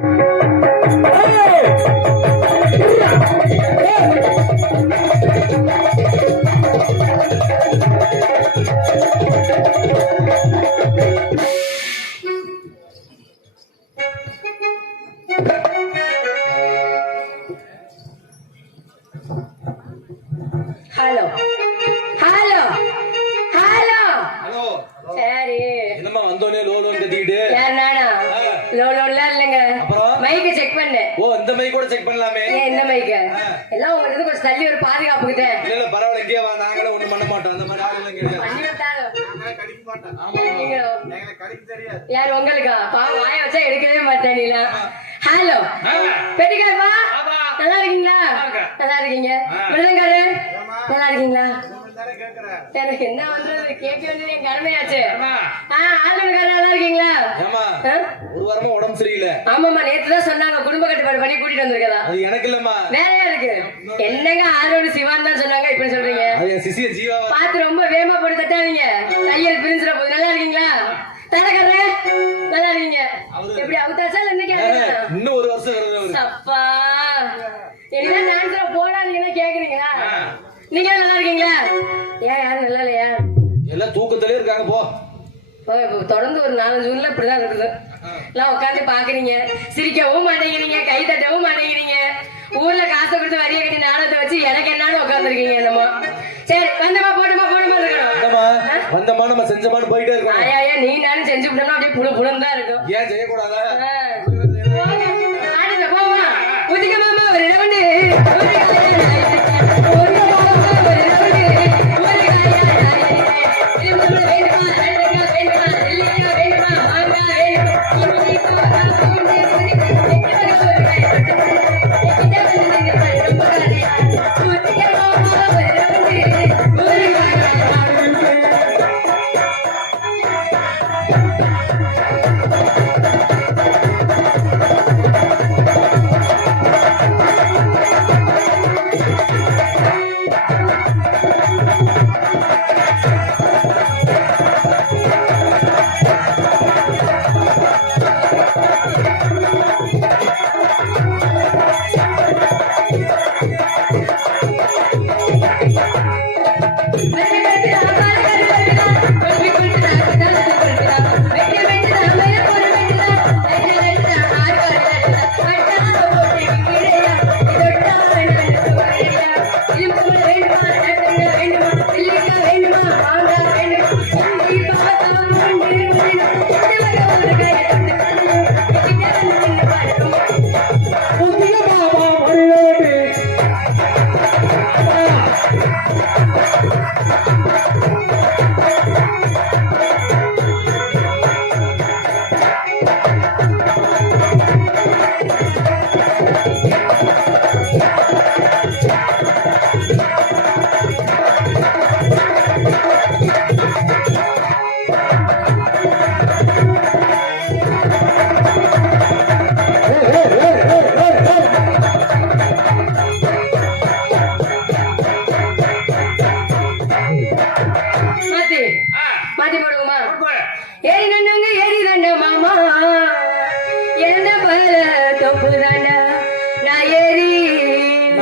Hello பண்ணலாமே ஏன் இந்த மைக்க? எல்லாம் உங்களுக்கு இருந்து கொஞ்சம் தள்ளி ஒரு பாதுகாப்புக்கு தான் இல்ல இல்ல பரவாயில்ல இங்கே வா நாங்களும் ஒண்ணும் பண்ண மாட்டோம். அந்த மாதிரி ஆளுலாம் கிடையாது பண்ணி விட்டாலும் கடிக்க ஆமா தெரியாது. யார் உங்களுக்கா? பாவம் வாய வச்சா எடுக்கவே மாட்டேன் நீல. ஹலோ ஆமா. நல்லா இருக்கீங்களா. நல்லா இருக்கீங்க. மிருதங்காரு நல்லா இருக்கீங்களா? எனக்கு என்ன பண்றது கேட்க வேண்டியது என் கடமையாச்சு ஆமா. ஆ ஆளுநர்காரு நல்லா இருக்கீங்களா? ஒரு வாரமா உடம்பு சரியில்லை. ஆமாம்மா நேத்து தான் சொன்னாங்க குடும்ப கட்டுப்பாடு பண்ணி கூட்டிட்டு வந்திருக்கதா. அது எனக்கு இல்லம்மா. வேலையா இருக்கு? என்னங்க ஆளோட சிவான் தான் சொன்னாங்க இப்படி சொல்றீங்க? சிசிய பார்த்து ரொம்ப வேகமா போட்டு தட்டாதீங்க. தையல் பிரிஞ்சிட போகுது. நல்லா இருக்கீங்களா? தலைக்கற நல்லா இருக்கீங்க. எப்படி அவுத்தாச்சா இல்ல இருக்காங்க போ. தொடர்ந்து ஒரு நாலஞ்சு ஊர்ல இப்படிதான் இருக்குது. எல்லாம் உட்காந்து பாக்குறீங்க சிரிக்கவும் மாட்டேங்கிறீங்க கை தட்டவும் மாட்டேங்கிறீங்க. ஊர்ல காசை கொடுத்து வரிய கட்டி நாடகத்தை வச்சு எனக்கு என்னன்னு உட்காந்துருக்கீங்க என்னமோ. சரி வந்தமா போட்டோமா போட்டோமா இருக்கணும் வந்தமா நம்ம செஞ்சமான்னு போயிட்டே இருக்கோம். நீ நானும் செஞ்சு விட்டோம்னா அப்படியே புழு புழுன்னு தான் இருக்கும். ஏன் செய்யக்கூடாதா?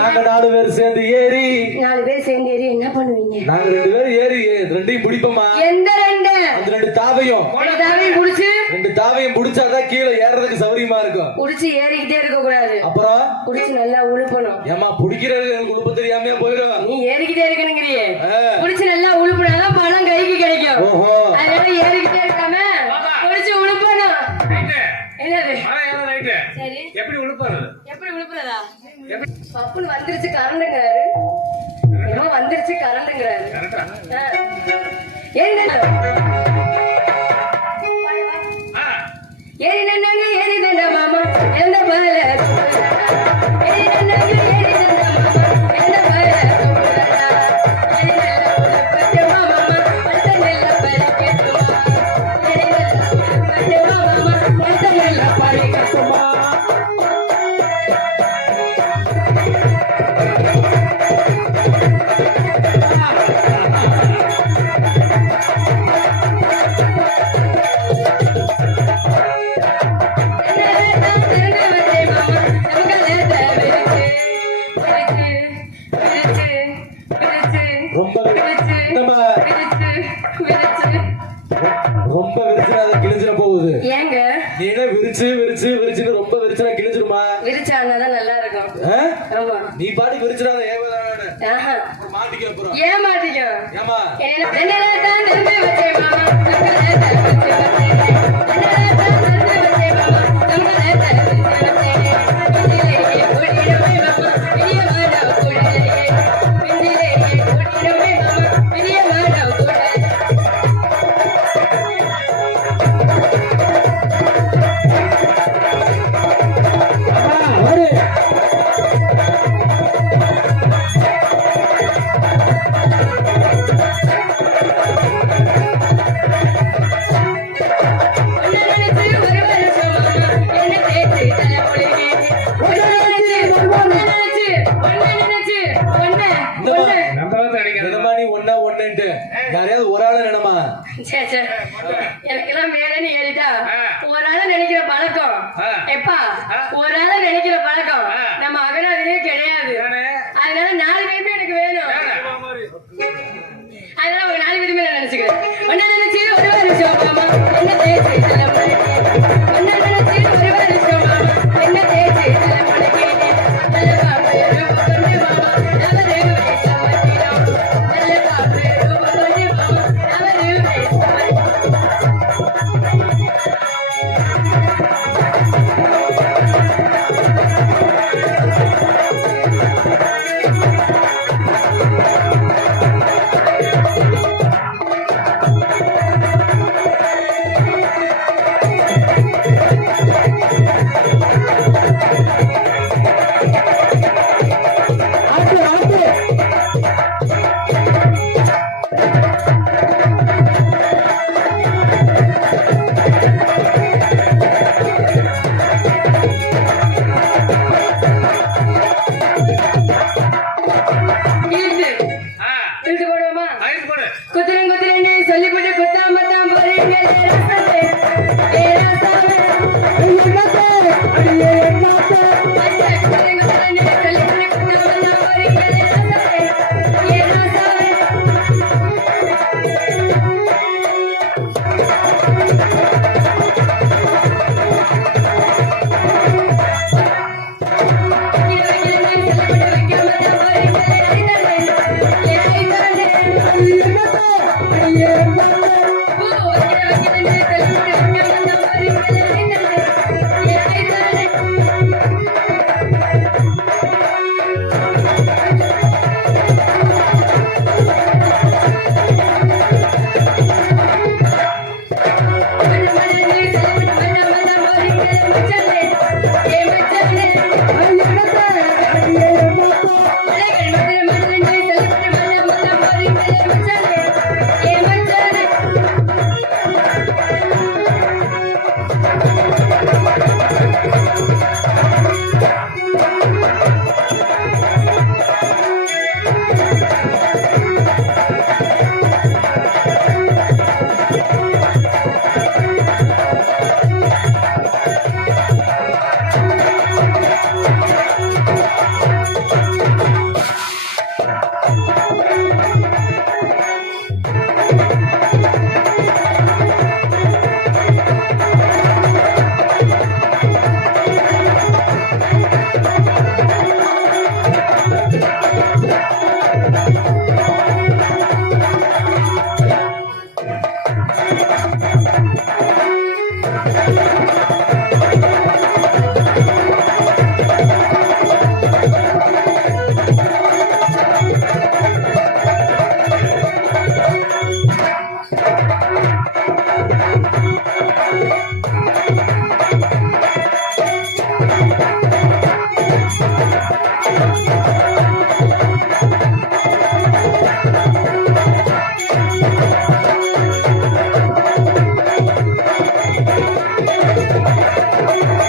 நாங்க நாலு பேர் சேர்ந்து ஏறி. நாலு பேர் சேர்ந்து ஏறி என்ன பண்ணுவீங்க? நாங்க ரெண்டு பேரும் ஏறி ரெண்டையும் பிடிப்போமா? எந்த ரெண்டு? அந்த ரெண்டு தாவையும். தாவையும் குடிச்சு ரெண்டு தாவையும் பிடிச்சாதான் கீழே ஏறதுக்கு சௌரியமா இருக்கும். குடிச்சு ஏறிக்கிட்டே இருக்க கூடாது அப்புறம்? குடிச்சு நல்லா உழுப்பணும். ஏமா பிடிக்கிறது எனக்கு உழுப்ப தெரியாமையா போயிடும். நீ ஏறிக்கிட்டே இருக்கணுங்கிறியே. ஆ. குடிச்சு நல்லா உழுப்புனாதான் பணம் கைக்கு கிடைக்கும். ஓஹோ. பப்புன்னு வந்துருச்சு கரண்டுங்கிறாரு. ஏதோ வந்துருச்சு கரண்டுங்கிறாரு. ஆ. கேட்கிறோம்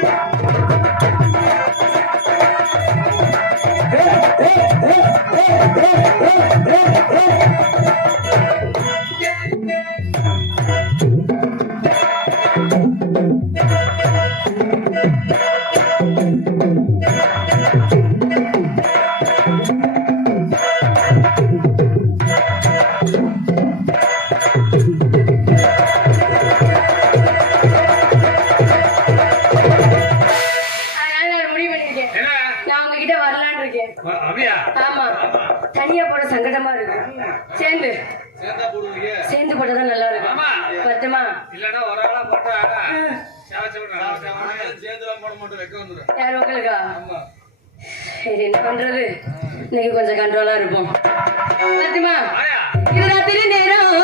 ¡Eh, eh, eh, நான் உங்ககிட்ட வரலான்னு இருக்கேன். ஆமா. தனியா போட சங்கடமா இருக்கு. சேர்ந்து. சேர்ந்தா போட்டதான் நல்லா இருக்கும் ஆமா. பத்துமா இல்லன்னா ஒரு ஆளா போட்டா யார் உங்களுக்கா? சரி என்ன பண்றது? இன்னைக்கு கொஞ்சம் கண்ட்ரோலா இருப்போம். பத்துமா இது ராத்திரி நேரம்.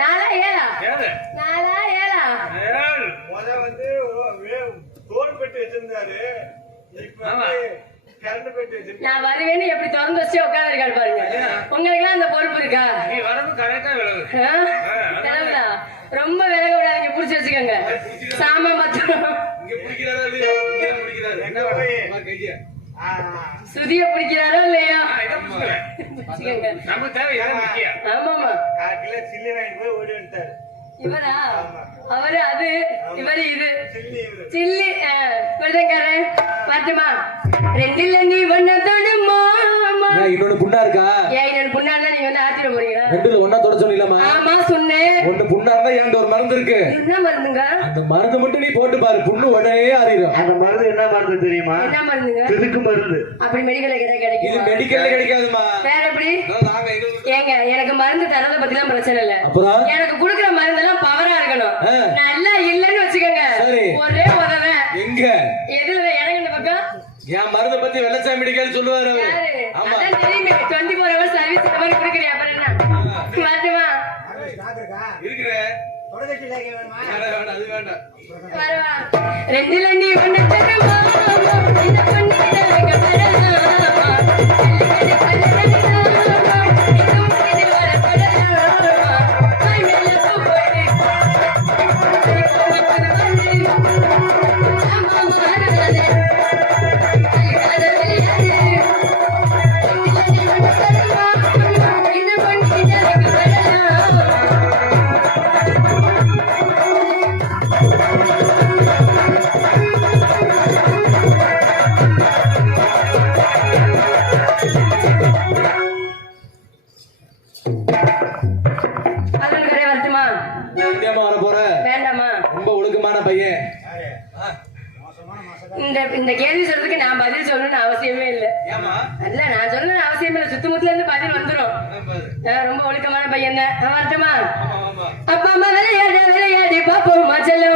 நாலா ஏழா நாலா ஏழா முத வந்து தோல் வச்சிருந்தாரு நான் வருவேன்னு எப்படி திறந்து வச்சு உட்காந்துருக்காரு பாருங்க உங்களுக்கு அந்த பொறுப்பு இருக்கா ரொம்ப விலக விடாதீங்க புடிச்சு வச்சுக்கோங்க சாம பத்திரம் இங்க இல்லையா? சுதிய பிடிக்கிறாரோ இல்லையா இவரா? அவரு அது இவரு இது. சில்லி விருதங்காரன் பாத்துமா. ரெண்டுல நீ ஒன்ன தொடுமா இன்னொன்னு புண்ணா இருக்கா? ஏன் என்னோட புண்ணாண்டா நீங்க வந்து ஆத்திர போறீங்களா ரெண்டுல ஒன்னா தொட சொன்னீங்களாமா ஆமா சொன்னேன். ஒண்ணு புண்ணா இருந்தா என்கிட்ட ஒரு மருந்து இருக்கு? என்ன மருந்துங்க? அந்த மருந்து மட்டும் நீ போட்டு பாரு புண்ணு உடனே ஆறிடும் அந்த மருந்து என்ன மருந்து தெரியுமா? என்ன மருந்துங்க? திருக்கு மருந்து. அப்படி மெடிக்கல்ல இது கிடைக்கும் மெடிக்கல்ல கிடைக்காதுமா ஏங்க எனக்கு மருந்து தரத பத்திலாம் பிரச்சனை இல்ல. எனக்கு குடுக்குற மருந்தெல்லாம் பவரா இருக்கணும். நல்லா இல்லன்னு வச்சுக்கோங்க. ஒரே உதவ. எங்க? எதுல எனக்கு இந்த பக்கம்? என் மருந்தை பத்தி வெள்ளச்சாமி மெடிக்கல் சொல்லுவாரு அவரு. ஆமா. தெரியுமே. டுவெண்ட்டி ஃபோர் ஹவர்ஸ் சர்வீஸ் இந்த மாதிரி கொடுக்குறியா அப்புறம் என்ன? மாட்டுமா இருக்கிற தொடர்ச்சி வேணுமா வேண்டாம், வேண்டாம், அது வேண்டாம். வரவா ரெண்டுல நீ ஒண்ணு இந்த பொண்ணு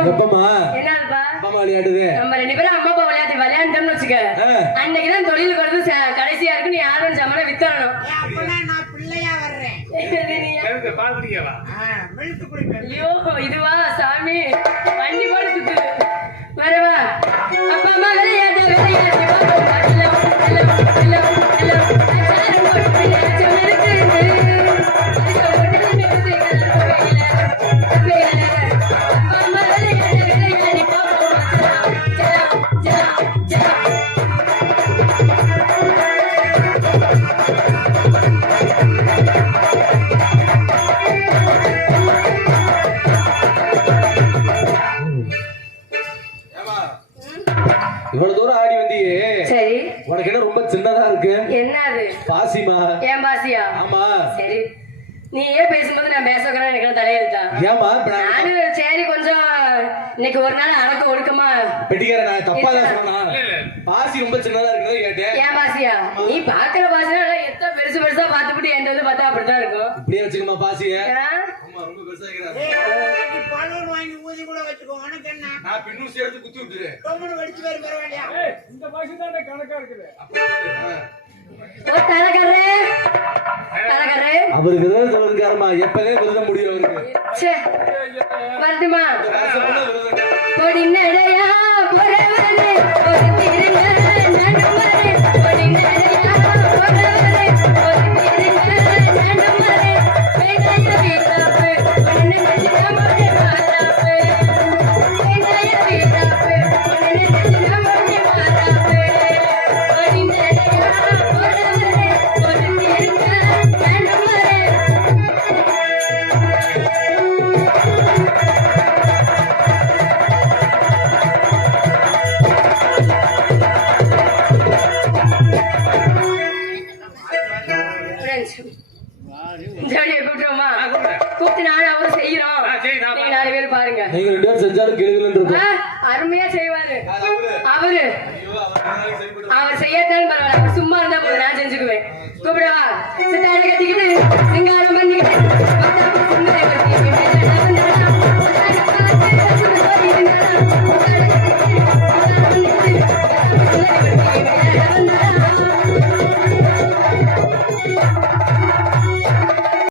எப்பமா அப்பா விளையாடுது. நம்ம ரெண்டு பேரும் அம்மா அப்பா விளையாடி விளையாண்டோம்னு வச்சுக்க. ஆ. அன்னைக்குதான் தொழிலுக்கு வரது கடைசியா இருக்கு. நீ யாரும் சமன வித்தரணும் நான் பிள்ளையா வர்றேன். ஐயோ இதுவா சாமி. வண்டி போட்டு சுத்து. வரவா அப்பா அம்மா விளையாட்டு விளையாட்டு பாசி ரொம்ப சின்னதா இருக்கிறத கேட்டேன் ஏன் பாசியா? நீ பாக்குற பாசியா எத்தனை பெருசு பெருசா என்கிட்ட வந்து பார்த்தா அப்படித்தான் இருக்கும். இப்படியே வச்சுக்கமா பாசிய. ஆ? ஆமா ரொம்ப பெருசா இருக்கிறாரு ஏய், நாளைக்கு பலூன் வாங்கி ஊதி கூட வச்சுக்கோ உனக்கு என்ன? நான் பின்னும் சேர்த்து குத்தி விட்டுரு தொம்முன்னு வெடிச்சு பேர் பரவாயில்லையா? இந்த பாசி தான் கணக்கா இருக்குது. ஓ தலக்கர்றே தலக்கர்றே அவருக்கு தான் விரதக்காரமா எப்பவே விரதம் முடியும் அவருக்கு. சே வருதுமா வருஷம் मेरे ஃப்ரெண்ட்ஸ் ஜோடியை. கூப்பிட்டு நானும் அவரும் செய்யறோம் நீங்க நாலு பேர் பாருங்க. நீங்க ரெண்டு பேரும் செஞ்சாலும் கிளுகிளுன்னு இருக்கும் ஆ, அருமையா செய்வாரு. அவரு. அவரு செய்யத்தாலும் பரவாயில்ல. அவர் சும்மா இருந்தா போதும் நான் செஞ்சுக்குவேன். கூப்பிடவா? சித்தாட கட்டிக்கிட்டு சிங்காரம் பண்ணிக்கிட்டு